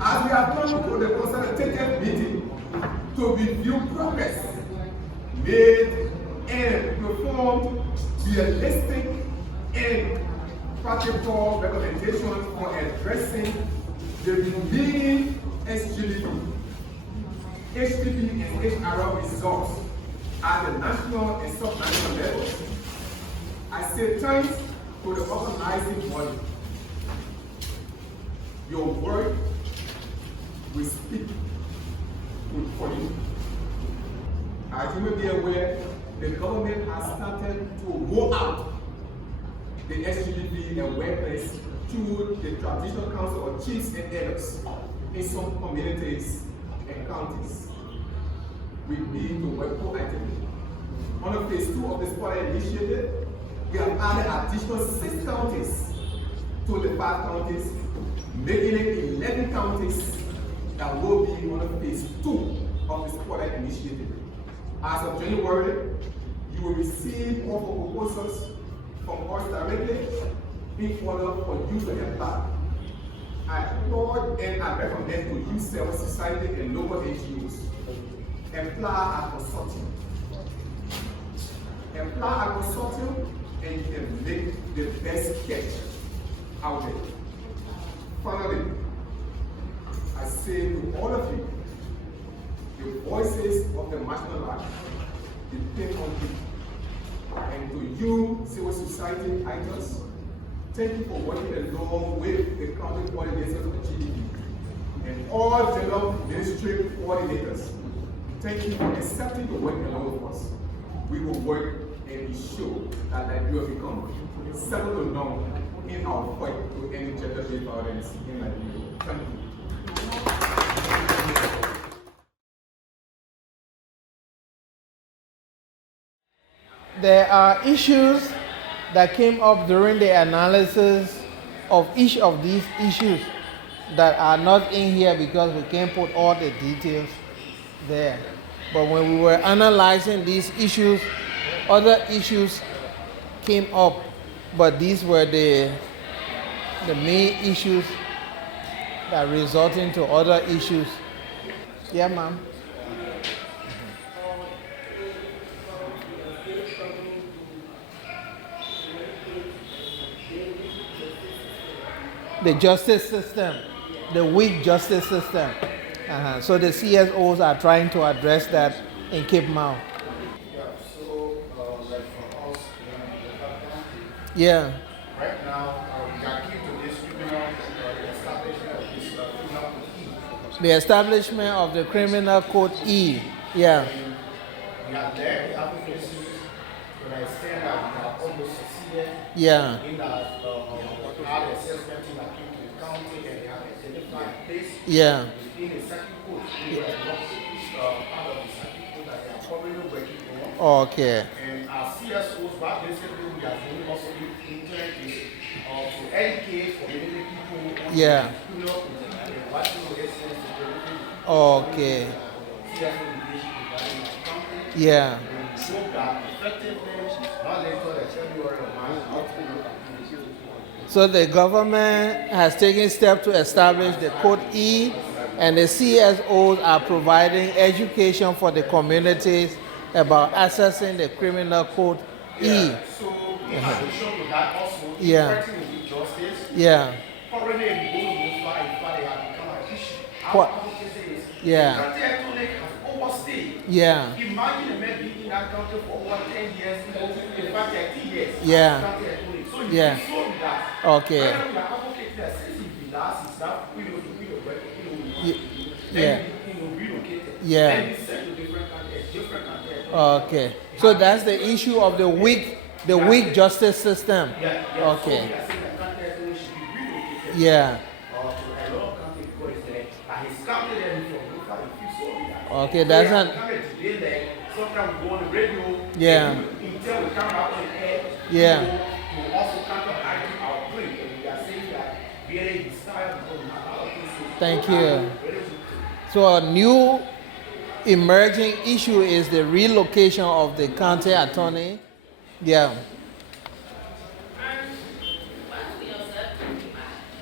As we have gone through the consultative meeting to review progress made and performed realistic and practical recommendations for addressing the remaining SGBV, HPP, and SRHR results at the national and sub-national levels. I say thanks to the organizing body. Your work will speak for you. As you may be aware, the government has started to roll out the SGBV awareness to the traditional council of chiefs and elders in some communities and counties. We need to work proactively. Under phase 2 of the Spotlight Initiative, we have added additional 6 counties to the 5 counties, making it 11 counties that will be under phase 2 of the Spotlight Initiative. As of January, you will receive offer proposals from us directly in order for you to apply. I applaud and I recommend to you civil society and local NGOs. Apply at consortium. Apply at consortium and you can make the best catch out there. Finally, I say to all of you, the voices of the marginalized depend on you. And to you, civil society actors, thank you for working along with the county coordinators of the GDP and all general ministry coordinators. Thank you for accepting the work along with us. We will work and be sure that Liberia become second to none in our fight to end gender-based violence in Liberia. Thank you. There are issues that came up during the analysis of each of these issues that are not in here because we can't put all the details there. But when we were analyzing these issues, other issues came up, but these were the main issues that result into other issues. Yeah, ma'am. The justice system, the weak justice system. So the CSOs are trying to address that in Cape Mau. Yeah, so like for us in the county, Yeah. right now we are keen to this criminal establishment of this criminal code. The establishment of the criminal code E. Yeah. And we are there, we have cases to the extent that we have almost succeeded Yeah. in that how the assessment team that came to the county and they have identified this. Yeah. In the second code, we are not part of the second code that they are currently working on. Okay. And our CSOs, what basically we are doing also intent is to educate community people on Yeah. criminal code and what you know essence is everything. Okay. CSO leadership regarding our company. Yeah. And show that effectiveness, not later the February of March, how to look at So the government has taken steps to establish the Code E, and the CSOs are providing education for the communities about accessing the criminal code E. So in addition to that also, Yeah. working with justice, Yeah. currently in LOFA, in fact, they have become an issue. What? Our advocacy is, Yeah. the Catholic has overstayed. Yeah. Imagine a man being in that country for over 10 years, in fact 30 years. Yeah. So you Yeah. can show that. Okay. When we are advocating that since he last is that we don't work, Yeah. relocated. Yeah. Then he sent to different countries, Okay. So that's the issue of the weak justice system. Yeah. Okay. So we are saying that country should be relocated. Yeah. To a lot of countries because it's there. And he's counted them from local, he feels so relaxed. Okay, that's So an. today, like, sometimes we go on the radio. Yeah. Until we come back on air. Yeah. We also counteract our claim. And we are saying that really is tired because we have a lot of cases. Thank you. So a new emerging issue is the relocation of the county attorney. Yeah.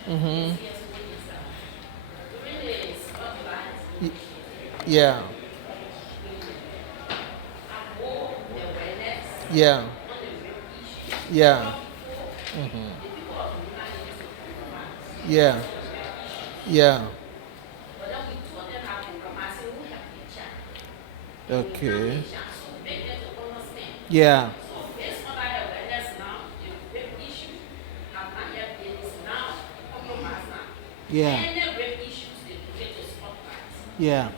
Mm-hmm. Yeah. Yeah. Yeah. Mm-hmm. Yeah. Yeah. Okay. Yeah. Yeah. Yeah.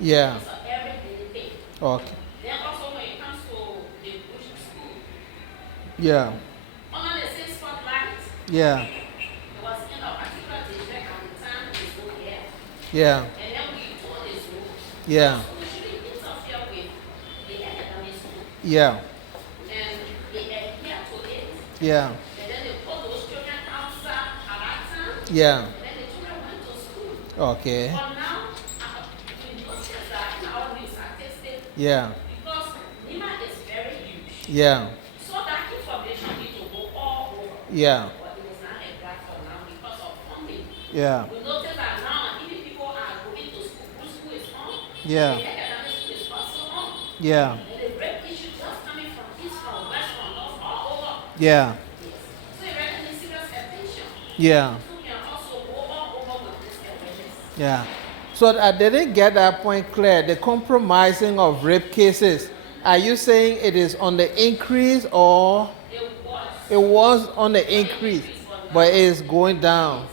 Yeah. Okay. Yeah. Yeah. Yeah. Yeah. Yeah. Yeah. Yeah. Okay. Yeah. Yeah. Yeah. Yeah. Yeah. Yeah. Yeah. Yeah. Yeah. So I didn't get that point clear. The compromising of rape cases. Are you saying it is on the increase or it was on the increase, but it is going down?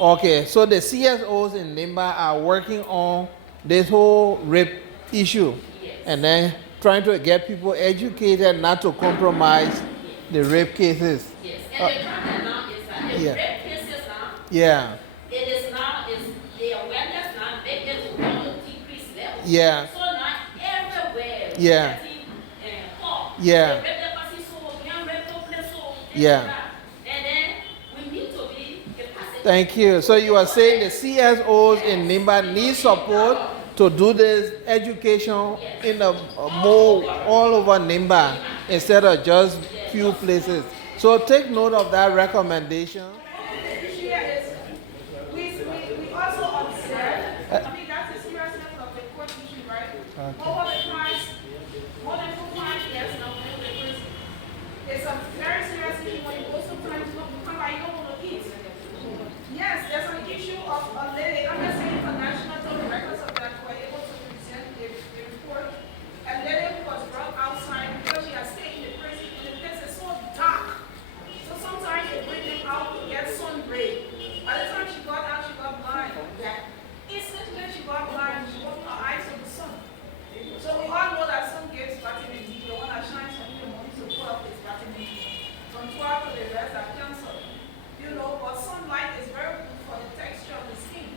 Okay, so the CSOs in Nimba are working on this whole rape issue and then trying to get people educated not to compromise the rape cases. And the problem now is that the Yeah. rape cases now, Yeah. it is now, is the awareness now make it to one of decreased level. Yeah. So now everywhere we're Yeah. getting caught. Yeah. They rape the person so, we can't rape the place so, things Yeah. like that. And then we need to be capacity. Thank you. So you are saying the CSOs in Nimba need support to do this education in a more all over Nimba instead of just few places. So take note of that recommendation. The issue here is we also observe, I mean, that's the seriousness of the court issue, right? Over the past, more than 5 years now, it's a very serious issue when you go sometimes you come by, you don't want to eat. Yes, there's an issue of a lady, I'm not saying international, so the records of that were able to present a report. A lady who was brought outside because she had stayed in the prison, and the place is so dark. So sometimes they bring them out to get sun ray. By the time she got out, she got blind. Instantly she got blind, she opened her eyes to the sun. So we all know that sun gives vitamin D, the one that shines on you in the morning to pull up is vitamin D. From 12 to the rest are cancer. You know, but sunlight is very good for the texture of the skin.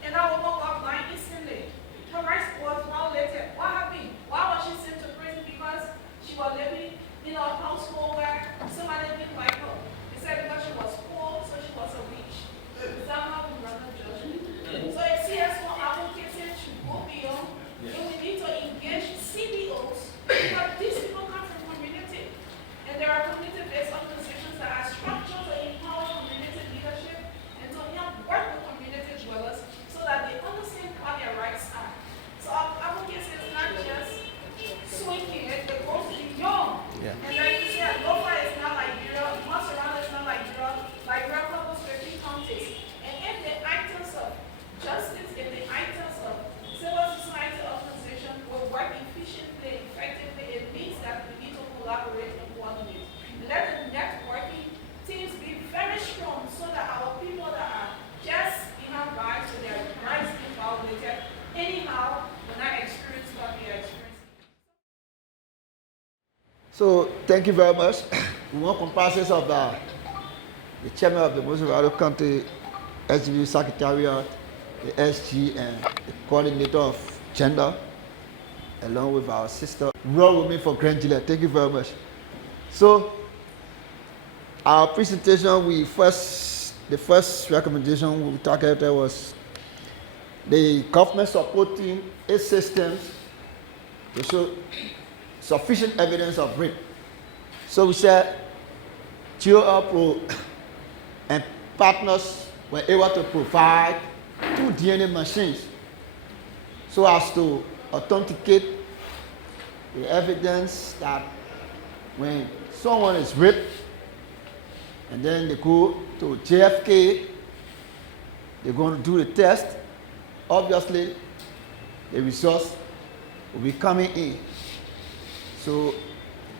And that woman got blind instantly. Her rights was violated. What happened? Why was she sent to prison? Because she was living in a household where somebody didn't like her. They said because she was poor, so she was a witch. Is that how we run the judgment? So a CSO advocacy should go beyond. And we need to engage CBOs because these people come from community. And there are community-based organizations that are structured to empower community leadership and to help work with community dwellers so that they understand what their rights are. So our advocacy is not just swinging it, it goes beyond. Yeah. And like you said, LOFA is not Liberia, Montserrado is not Liberia covers 50 counties. And if the items of justice, if the items of civil society organization will work efficiently, effectively, it means that we need to collaborate and coordinate. Let the networking teams be very strong so that our people that are just behind bars with their rights being violated, anyhow, will not experience what we are experiencing. So thank you very much. We want compasses of the chairman of the Montserrado County SGBV Secretariat, the SG, and the coordinator of gender, along with our sister, Raw Women for Grand Gedeh. Thank you very much. So our presentation, the first recommendation we targeted was the government supporting its systems to show sufficient evidence of rape. So we said GOR Pro partners were able to provide 2 DNA machines so as to authenticate the evidence that when someone is raped and then they go to JFK, they're going to do the test. Obviously, the results will be coming in. So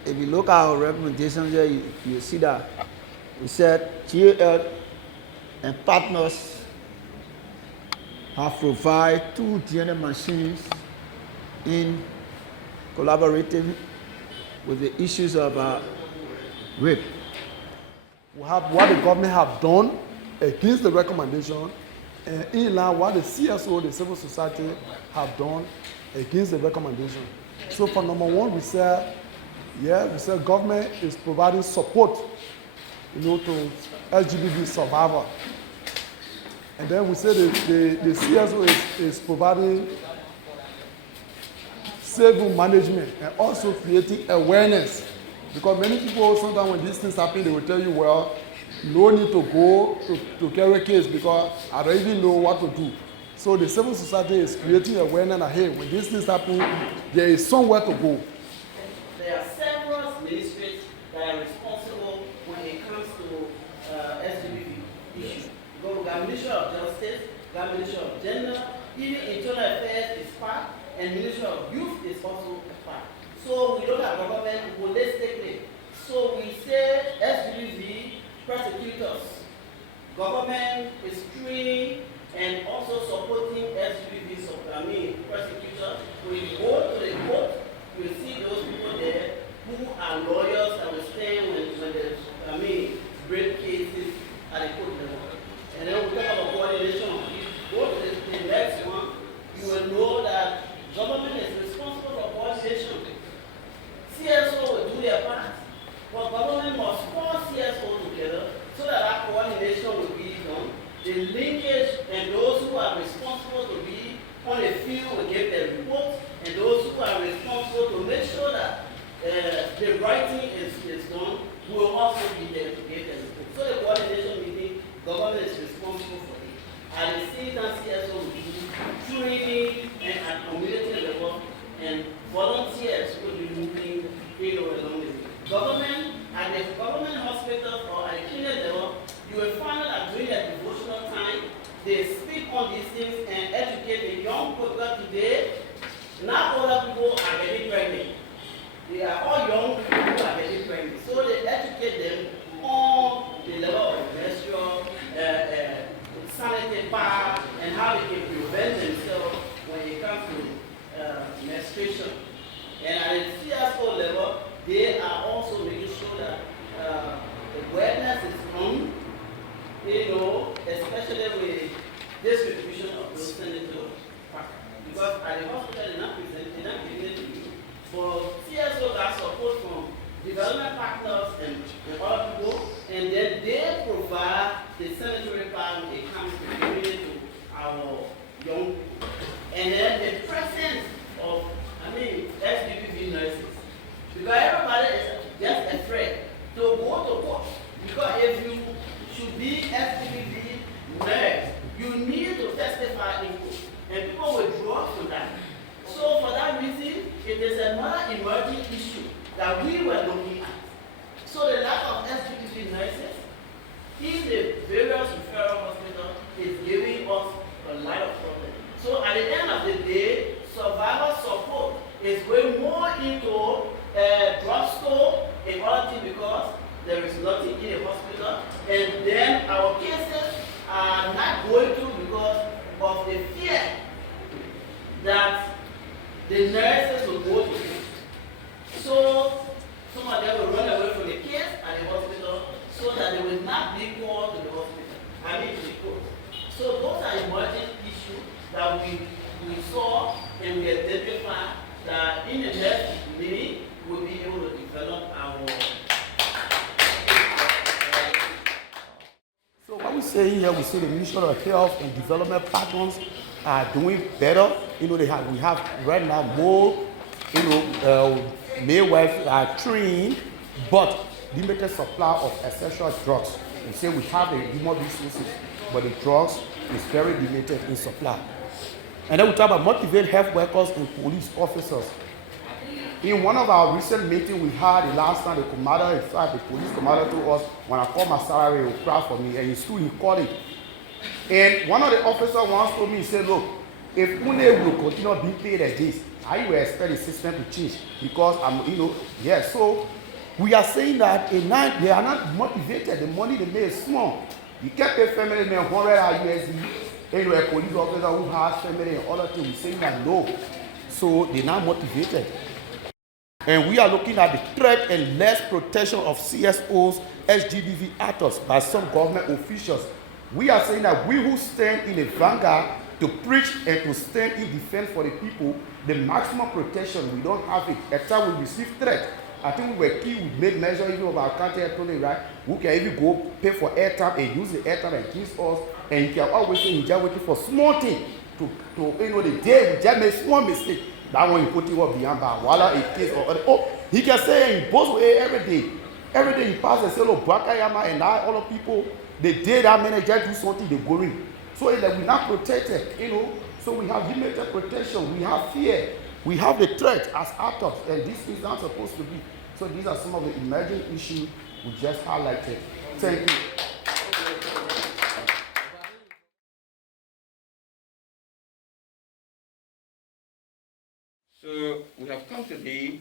if you look at our recommendations here, you see that we said GAL and partners have provided 2 DNA machines in collaborating with the issues of rape. We have what the government have done against the recommendation, and in line what the CSO, the civil society, have done against the recommendation. So for number 1, we said government is providing support, to SGBV survivor. And then we said the CSO is providing civil management and also creating awareness. Because many people, sometimes when these things happen, they will tell you, well, no need to go to carry a case because I don't even know what to do. So the civil society is creating awareness that, hey, when these things happen, there is somewhere to go. There are several ministries that are responsible when it comes to SGBV issues. We got Ministry of Justice, we got Ministry of Gender, even Internal Affairs is part, and Ministry of Youth is also a part. So we look at government holistically. So we say SGBV prosecutors, government is screening and also supporting SGBV prosecutors. When you go to the court, you will see those people there who are lawyers that will stand when there's rape cases at the court level. And then we talk about coordination. If you go to the next one, you will know that government is responsible for coordination. CSO will do their part, but government must force CSO together so that our coordination will be done. The linkage and those who are responsible to be on the field will give their reports, and those who are responsible to make sure that the writing is done will also be there to give their reports. So the coordination meeting, government is responsible for it. At the same time, CSO will do training and at community level, and volunteers will be moving along the way. Government, at the government hospitals or at the clinic level, you will find that during their devotional time, they speak on these things and educate the young people today. Not all people are getting pregnant. They are all young people who are getting pregnant. So they educate them on the level of menstrual, sanitary pad, and how they can prevent themselves when it comes to menstruation. And at the CSO level, they are also making sure that awareness is on, especially with distribution of those senator facts. Because at the hospital, they're not presenting, they're not giving it to you. But CSO got support from development partners and other people, and then they provide the sanitary pad when it comes to giving it to our young people. And then the presence of, SGBV nurses. Because everybody is just afraid to go to court. Because if you should be SGBV nurse, you need to testify in court. And people will draw to that. So for that reason, it is another emerging issue that we were looking at. So the lack of SGBV nurses in the various referral hospitals is giving us a lot of problems. So at the end of the day, survivor support is going more into drugstore and other things because there is nothing in the hospital, and then our cases are not going through because of the fear that the nurses will go to. So some of them will run away from the case at the hospital so that they will not be called to the hospital, to the court. So those are emerging issues that we saw and we identified that in the next meeting we'll be able to develop our. So what we say here, we say the Ministry of Health and Development partners are doing better. We have right now more, midwives are trained, but limited supply of essential drugs. We say we have the human resources, but the drugs is very limited in supply. And then we talk about motivate health workers and police officers. In one of our recent meetings we had the last time, the commander, in fact, the police commander told us, when I call my salary, he will cry for me, and he stood, he called it. And one of the officers once told me, he said, look, if Une will continue being paid as this, I will expect the system to change, because so we are saying that they are not motivated, the money they make is small. You can't pay family man 100 USD, a police officer who has family and other things, we saying that no. So they're not motivated. And we are looking at the threat and less protection of CSOs, SGBV actors by some government officials. We are saying that we who stand in the vanguard to preach and to stand in defense for the people, the maximum protection, we don't have it. At time we receive threat. I think we were key, we made measure even of our country, right? We can even go pay for airtime and use the airtime against us. And you can always say you're just waiting for small thing to the day we just make small mistake. That one you put it up beyond by wala a case or oh, he can say in both ways every day. Every day he passes and say, look, Bakayama and all of people, the day that manager do something, they go in. So it's like we're not protected, So we have limited protection, we have fear, we have the threat as actors, and this is not supposed to be. So these are some of the emerging issues we just highlighted. Thank you. So we have come today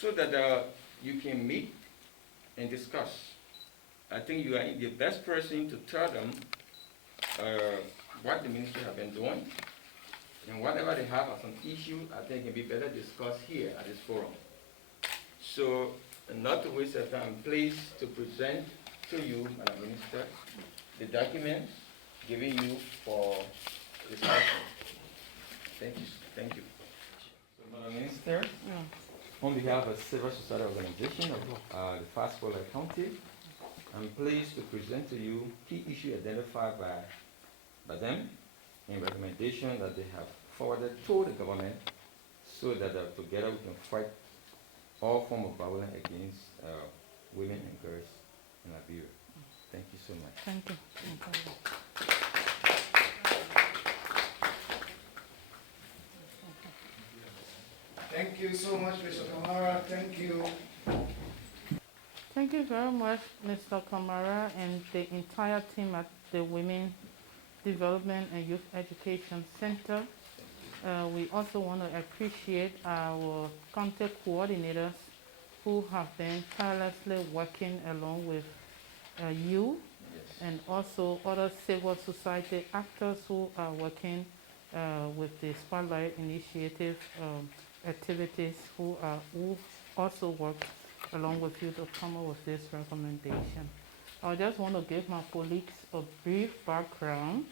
so that you can meet and discuss. I think you are the best person to tell them what the ministry have been doing, and whatever they have as an issue, I think can be better discussed here at this forum. So, not to waste your time, I'm pleased to present to you, Madam Minister, the documents given you for discussion. Thank you. Thank you. Madam Minister, on behalf of civil society organization of the Fast Forward County, I'm pleased to present to you key issues identified by them and recommendation that they have forwarded to the government so that together we can fight all forms of violence against women and girls in Liberia. Thank you so much. Thank you. Thank you so much, Mr. Kamara. Thank you. Thank you very much, Mr. Kamara, and the entire team at the Women Development and Youth Education Center. We also want to appreciate our contact coordinators who have been tirelessly working along with you, and also other civil society actors who are working with the Spotlight Initiative activities, who also work along with you to come up with this recommendation. I just want to give my colleagues a brief background.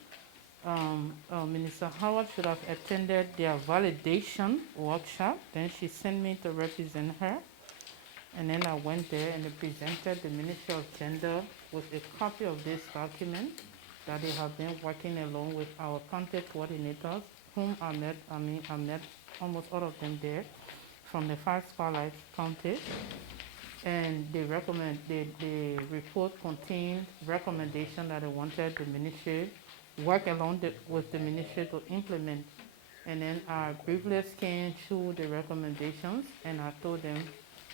Minister Howard should have attended their validation workshop. Then she sent me to represent her. And then I went there and presented the Ministry of Gender with a copy of this document that they have been working along with our contact coordinators, whom I met almost all of them there from the 5 Spotlight counties. And the report contained recommendations that they wanted the ministry work along with the ministry to implement. And then I briefly scanned through the recommendations, and I told them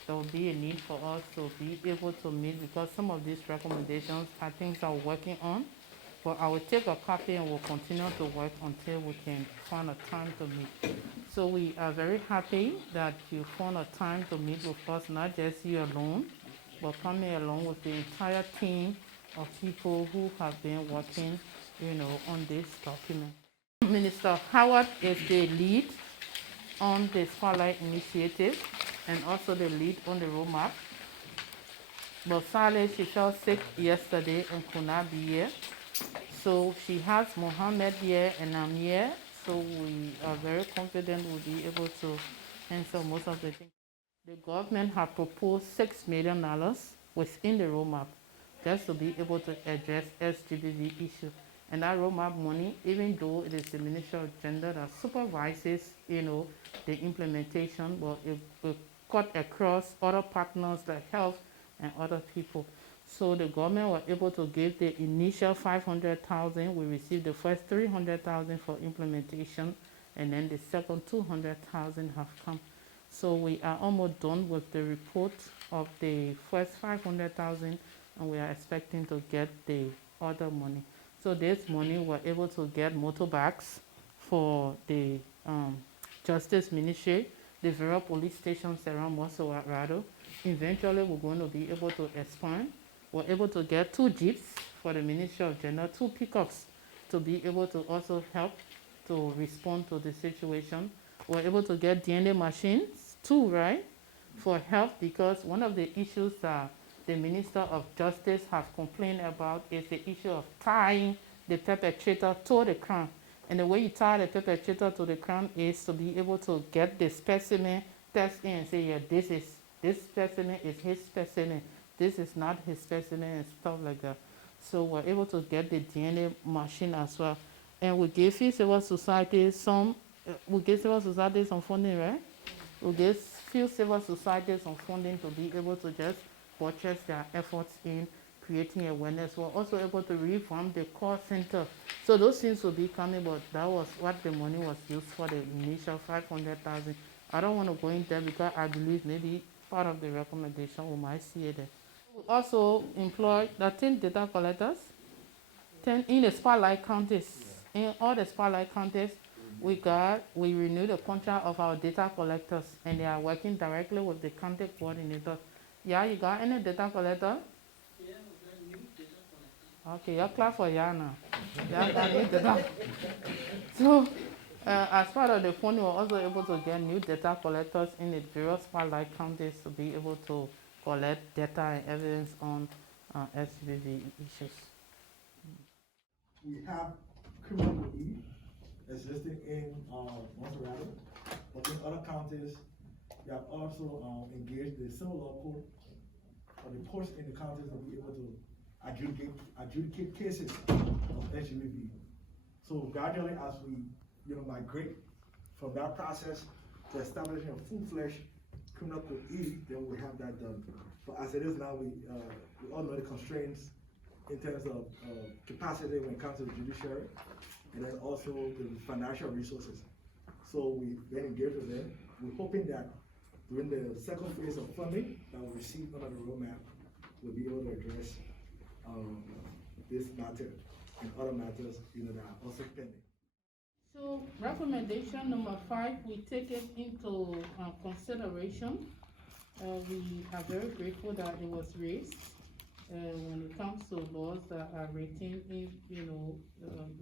there will be a need for us to be able to meet, because some of these recommendations are things I'm working on. But I will take a copy and we'll continue to work until we can find a time to meet. So we are very happy that you found a time to meet with us, not just you alone, but coming along with the entire team of people who have been working, on this document. Minister Howard is the lead on the Spotlight Initiative and also the lead on the roadmap. But sadly, she fell sick yesterday and could not be here. So she has Mohammed here and I'm here. So we are very confident we'll be able to answer most of the things. The government has proposed $6 million within the roadmap just to be able to address SGBV issues. And that roadmap money, even though it is the Ministry of Gender that supervises, the implementation, but it will cut across other partners like health and other people. So the government was able to give the initial 500,000. We received the first 300,000 for implementation, and then the second 200,000 have come. So we are almost done with the report of the first 500,000, and we are expecting to get the other money. So this money we're able to get motorbikes for the Justice Ministry, the various police stations around Montserrado. Eventually we're going to be able to expand. We're able to get 2 jeeps for the Ministry of Gender, 2 pickups to be able to also help to respond to the situation. We're able to get DNA machines too, right, for help, because one of the issues that the Minister of Justice have complained about is the issue of tying the perpetrator to the crime. And the way you tie the perpetrator to the crime is to be able to get the specimen, test in and say, yeah, this specimen is his specimen, this is not his specimen, and stuff like that. So we're able to get the DNA machine as well. And we gave civil society some funding, right? We gave few civil societies some funding to be able to just purchase their efforts in creating awareness. We're also able to revamp the call center. So those things will be coming, but that was what the money was used for, the initial 500,000. I don't want to go in there because I believe maybe part of the recommendation we might see it there. We also employ the 10 data collectors, 10 in the spotlight counties. In all the spotlight counties, we renewed the contract of our data collectors, and they are working directly with the county coordinator. Yeah, you got any data collector? Yeah, we got new data collector. Okay, you're clap for Yana. Yeah, got new data. So, as part of the funding, we're also able to get new data collectors in the various spotlight counties to be able to collect data and evidence on SGBV issues. We have criminal E existing in Montserrado, but in other counties, we have also engaged the civil law court or the courts in the counties to be able to adjudicate cases of SGBV. So gradually, as we migrate from that process to establishing a full-fledged criminal code E, then we have that done. But as it is now, we all know the constraints in terms of capacity when it comes to the judiciary, and then also the financial resources. So we then engaged with them. We're hoping that during the second phase of funding that we receive under the roadmap, we'll be able to address this matter and other matters that are also pending. So recommendation number 5, we take it into consideration. We are very grateful that it was raised. When it comes to laws that are written in,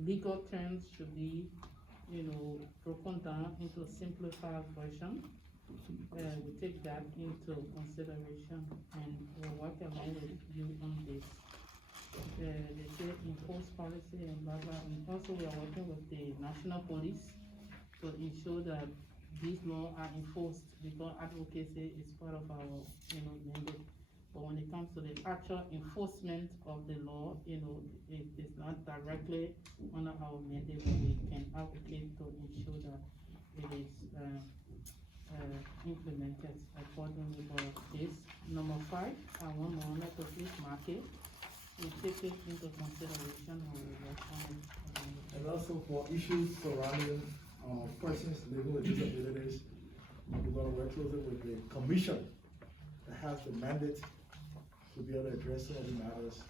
legal terms should be, broken down into a simplified version. We take that into consideration, and we'll work along with you on this. They say enforce policy and blah blah, and also we are working with the national police to ensure that these laws are enforced, because advocacy is part of our mandate. But when it comes to the actual enforcement of the law, it is not directly under our mandate, but we can advocate to ensure that it is implemented accordingly. But this number 5, I want Mohammed to please mark it. We take it into consideration when we work on it. And also for issues surrounding persons living with disabilities, we're going to work closely with the commission that has the mandate to be able to address all the matters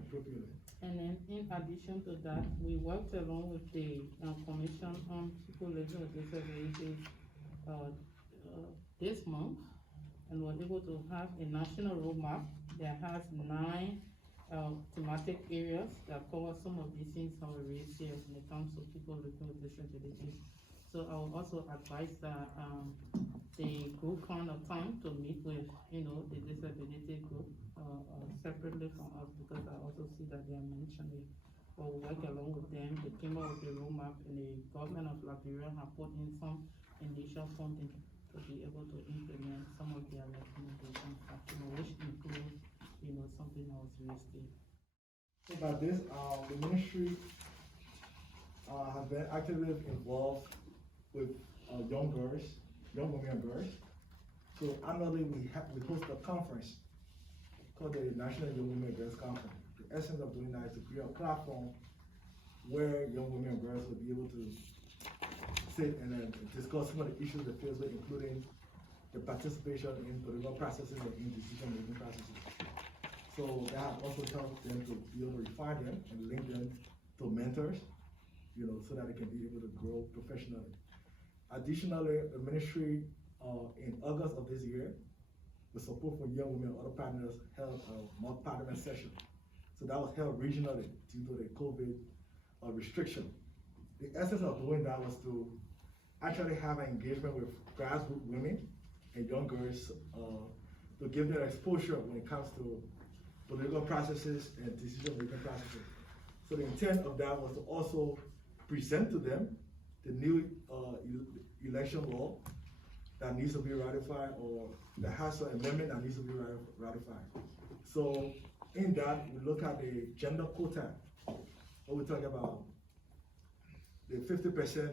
appropriately. And then in addition to that, we worked along with the Commission on People Living with Disabilities this month, and we're able to have a national roadmap that has 9 thematic areas that cover some of these things that were raised here when it comes to people living with disabilities. So I will also advise that the group find a time to meet with, the disability group separately from us, because I also see that they are mentioned here. But we'll work along with them. They came up with the roadmap, and the government of Liberia have put in some initial funding to be able to implement some of their recommendations, which include, something else raised here. So by this, the ministry has been actively involved with young women and girls. So annually we host a conference called the National Young Women and Girls Conference. The essence of doing that is to create a platform where young women and girls will be able to sit and discuss some of the issues they face with, including the participation in political processes and in decision-making processes. So that also helps them to be able to refine them and link them to mentors, so that they can be able to grow professionally. Additionally, the ministry in August of this year, with support from young women and other partners, held a mock parliament session. So that was held regionally due to the COVID restriction. The essence of doing that was to actually have an engagement with grassroots women and young girls to give them exposure when it comes to political processes and decision-making processes. So the intent of that was to also present to them the new election law that needs to be ratified, or that has an amendment that needs to be ratified. So in that, we look at the gender quota. What we talk about, the 50%,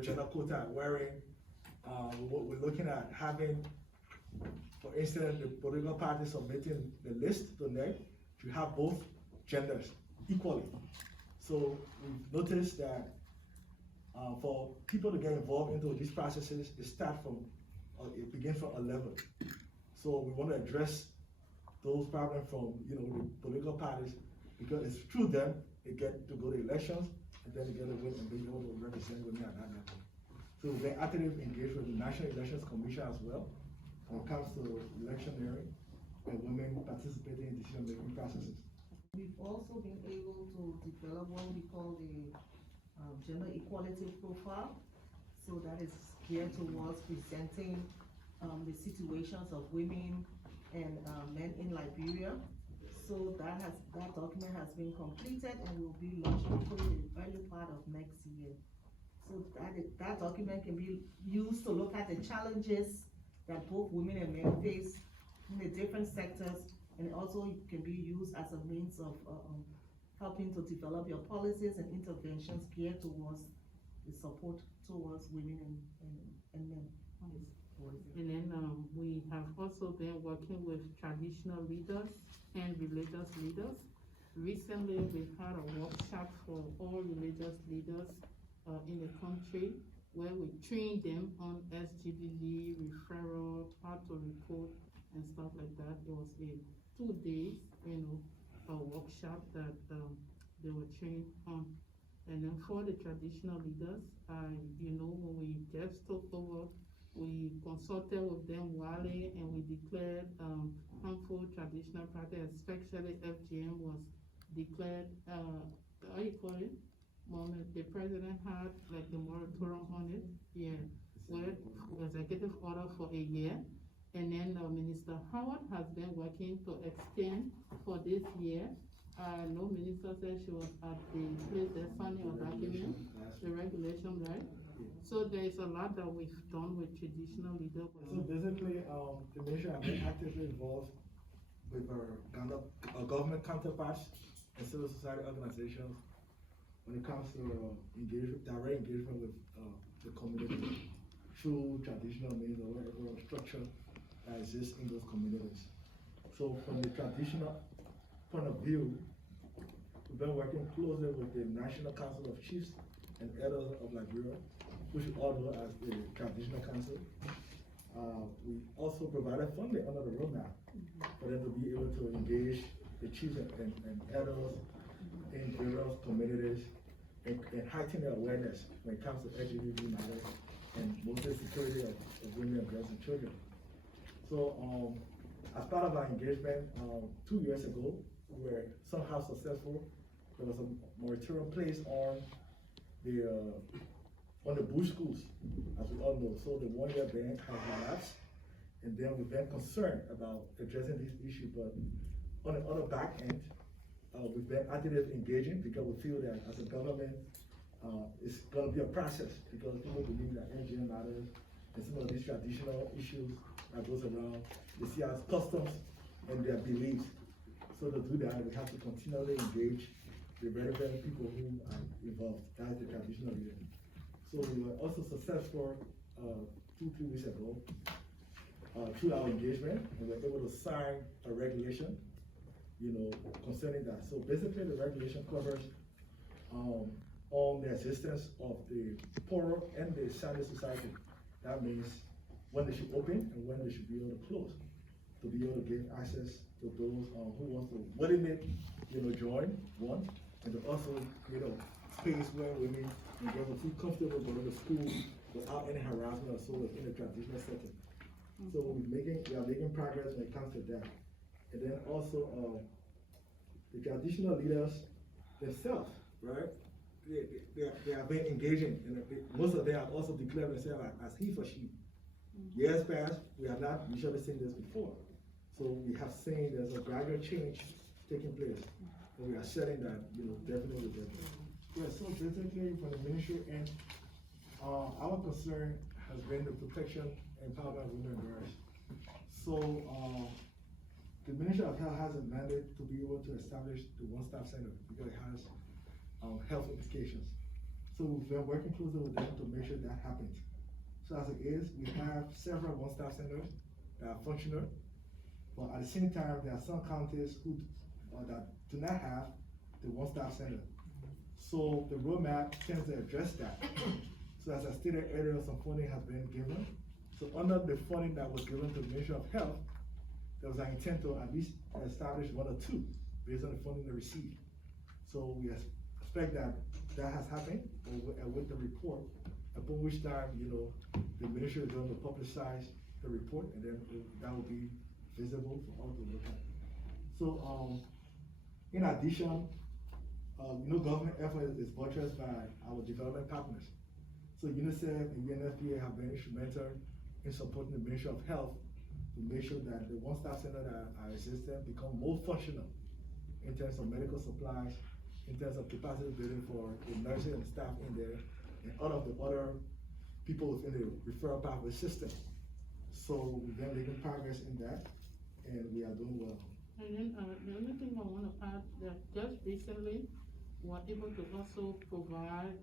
gender quota, wherein we're looking at having, for instance, the political parties submitting the list to NEC to have both genders equally. So we've noticed that for people to get involved into these processes, it begins from a level. So we want to address those problems from the political parties, because it's through them they get to go to elections, and then they get to win and be able to represent women at that level. So we've been actively engaged with the National Elections Commission as well when it comes to electioneering and women participating in decision-making processes. We've also been able to develop what we call the gender equality profile. So that is geared towards presenting the situations of women and men in Liberia. So that document has been completed and will be launched hopefully in the early part of next year. So that document can be used to look at the challenges that both women and men face in the different sectors, and it also can be used as a means of helping to develop your policies and interventions geared towards the support towards women and men. And then we have also been working with traditional leaders and religious leaders. Recently, we had a workshop for all religious leaders in the country, where we trained them on SGBV, referral, how to report, and stuff like that. It was a 2 days, a workshop that they were trained on. And then for the traditional leaders, when we just took over, we consulted with them widely, and we declared harmful traditional practice, especially FGM was declared, the president had like the moratorium on it, with executive order for a year. And then Minister Howard has been working to extend for this year. No minister said she was at the place they're signing a document, the regulation, right? So there is a lot that we've done with traditional leaders. So basically, the ministry has been actively involved with our government counterparts and civil society organizations when it comes to direct engagement with the community through traditional means or whatever structure that exists in those communities. So from the traditional point of view, we've been working closely with the National Council of Chiefs and Elders of Liberia, which we all know as the Traditional Council. We also provided funding under the roadmap for them to be able to engage the chiefs and elders in various communities and heighten their awareness when it comes to SGBV matters and mostly security of women, girls, and children. So as part of our engagement 2 years ago, we were somehow successful. There was a moratorium placed on the bush schools, as we all know. So the 1 year ban has elapsed, and then we've been concerned about addressing this issue. But on the other back end, we've been actively engaging, because we feel that as a government, it's going to be a process, because people believe that NGM matters, and some of these traditional issues that goes around, they see as customs and their beliefs. So to do that, we have to continually engage the relevant people who are involved. That's the traditional leader. So we were also successful 2-3 weeks ago through our engagement, and we're able to sign a regulation, concerning that. So basically, the regulation covers on the existence of the poor and the silent society. That means when they should open and when they should be able to close, to be able to give access to those who want to willingly, join one, and to also create a space where women can get to feel comfortable going to school without any harassment or so in a traditional setting. So we are making progress when it comes to that. And then also the traditional leaders themselves, right? They have been engaging, and most of them have also declared themselves as he for she. Years past, we have not usually seen this before. So we have seen there's a gradual change taking place. And we are setting that, definitely. Yeah, so basically for the ministry end, our concern has been the protection and empowerment of women and girls. So the Ministry of Health has a mandate to be able to establish the one-stop center because it has health implications. So we've been working closely with them to make sure that happens. So as it is, we have several one-stop centers that are functional, but at the same time, there are some counties who that do not have the one-stop center. So the roadmap tends to address that. So as I stated earlier, some funding has been given. So under the funding that was given to the Ministry of Health, there was an intent to at least establish one or two based on the funding they received. So we expect that has happened with the report, upon which time, the ministry is going to publicize the report, and then that will be visible for all to look at. So in addition, government effort is buttressed by our development partners. So UNICEF and UNFPA have been instrumental in supporting the Ministry of Health to make sure that the one-stop center that are existing become more functional in terms of medical supplies, in terms of capacity building for the nurses and staff in there, and all of the other people within the referral pathway system. So we've been making progress in that, and we are doing well. And then the only thing I want to add that just recently we were able to also provide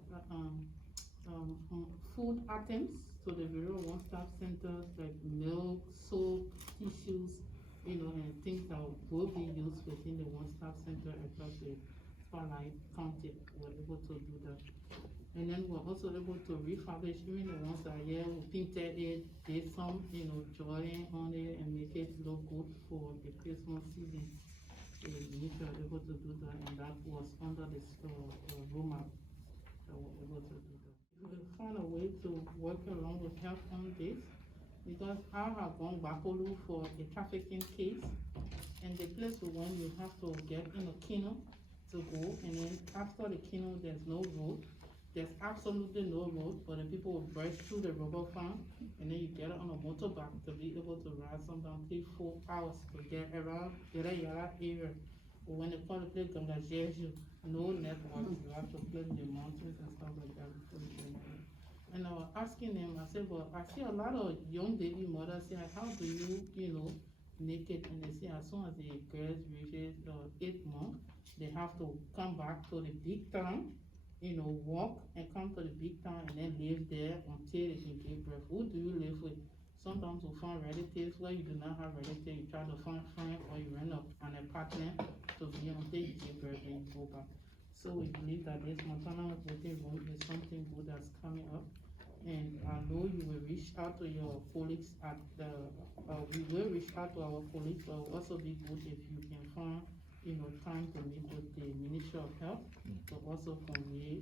food items to the various one-stop centers like milk, soap, tissues, and things that will be used within the one-stop center across the Spotlight County. We're able to do that. And then we're also able to refurbish even the ones that are here, we painted it, did some, drawing on it and make it look good for the Christmas season. We were able to do that, and that was under this roadmap that we're able to do that. We'll find a way to work along with health on this, because I have gone back for a trafficking case, and the place we went, you have to get in a kennel to go, and then after the kennel, there's no road. There's absolutely no road, but the people will break through the rubber farm, and then you get on a motorbike to be able to ride sometimes 3-4 hours to get around the area. But when they call the place Grand Gedeh, no network, you have to climb the mountains and stuff like that before you get there. And I was asking them, I said, well, I see a lot of young baby mothers say, how do you, make it? And they say, as soon as the girls reaches 8 months, they have to come back to the big town, walk and come to the big town and then live there until they can give birth. Who do you live with? Sometimes we find relatives where you do not have relatives, you try to find friends or you rent up an apartment to be until you give birth and you go back. So we believe that this maternal waiting room is something good that's coming up. And I know you will reach out to your colleagues at the, we will reach out to our colleagues, but it will also be good if you can find time to meet with the Ministry of Health, but also convey,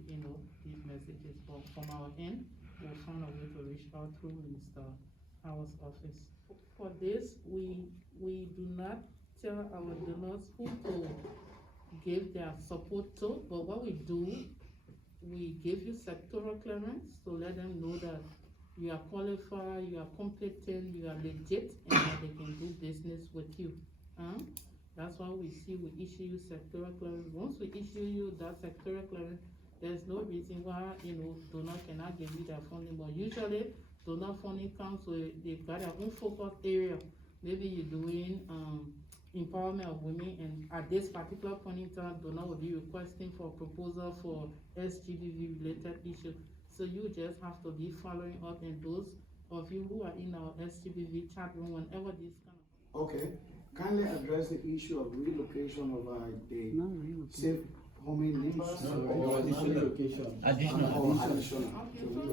these messages. But from our end, we'll find a way to reach out through Mr. Howard's office. For this, we do not tell our donors who to give their support to, but what we do, we give you sectoral clearance to let them know that you are qualified, you are competent, you are legit, and that they can do business with you. That's why we issue you sectoral clearance. Once we issue you that sectoral clearance, there's no reason why, donor cannot give you that funding. But usually, donor funding comes with, they've got their own focus area. Maybe you're doing empowerment of women, and at this particular point in time, donor will be requesting for a proposal for SGBV related issue. So you just have to be following up, and those of you who are in our SGBV chat room whenever this kind of. Okay, kindly address the issue of relocation of the safe homing Nimbas or additional location? Additional. Okay,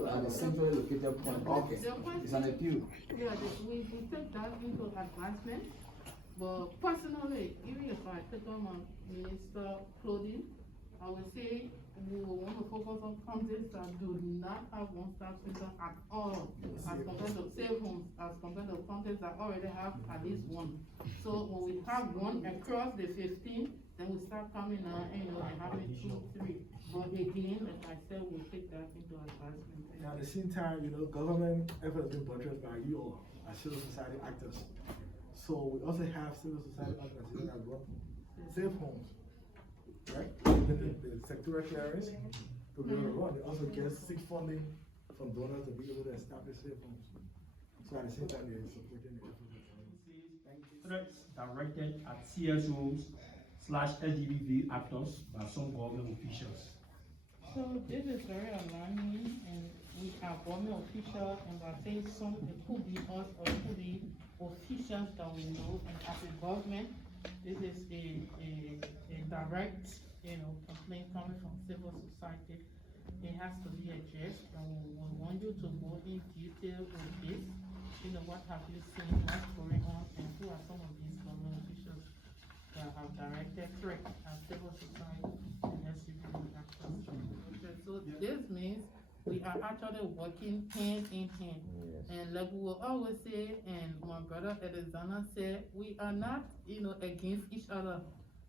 At the centrally located point. Okay, it's an appeal. Yeah, we take that into advancement. But personally, even if I take on my minister clothing, I would say we want to focus on countries that do not have one-stop center at all, as compared to safe homes, as compared to countries that already have at least one. So when we have one across the 15, then we start coming now and and having 2, 3. But again, as I said, we'll take that into advancement. And at the same time, government effort has been buttressed by you all as civil society actors. So we also have civil society organizations that run safe homes, right? The sectorial clearance to be able to run. They also get seek funding from donors to be able to establish safe homes. So at the same time, they're supporting the effort. Threats directed at CSOs/SGBV actors by some government officials. So this is very alarming, and we have government officials, and I think some, it could be us or it could be officials that we know, and as a government, this is a direct, complaint coming from civil society. It has to be addressed, and we want you to go in detail with this. What have you seen, what's going on, and who are some of these government officials that have directed threat at civil society and SGBV actors. Okay, so this means we are actually working hand in hand. And like we will always say, and my brother Alexander said, we are not, against each other.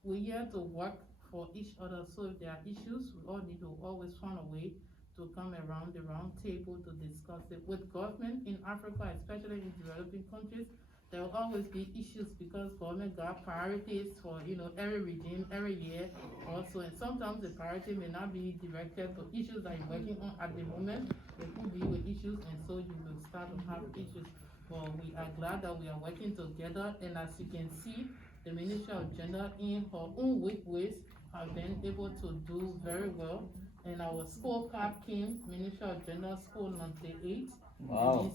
We're here to work for each other. So if there are issues, we all need to always find a way to come around the round table to discuss it. With government in Africa, especially in developing countries, there will always be issues because government got priorities for, every region, every year also. And sometimes the priority may not be directed to issues that you're working on at the moment. It could be with issues, and so you will start to have issues. But we are glad that we are working together. And as you can see, the Ministry of Gender in her own weak ways have been able to do very well. And our scorecard came, Ministry of Gender score 98. Wow.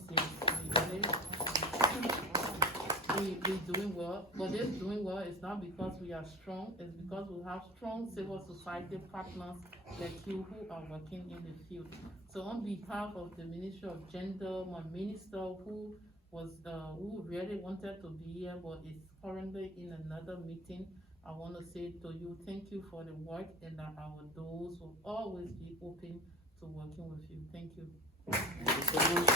We're doing well, but this doing well is not because we are strong, it's because we have strong civil society partners like you who are working in the field. So on behalf of the Ministry of Gender, my minister who really wanted to be here but is currently in another meeting, I want to say to you, thank you for the work, and that our doors will always be open to working with you. Thank you. Thank you so much.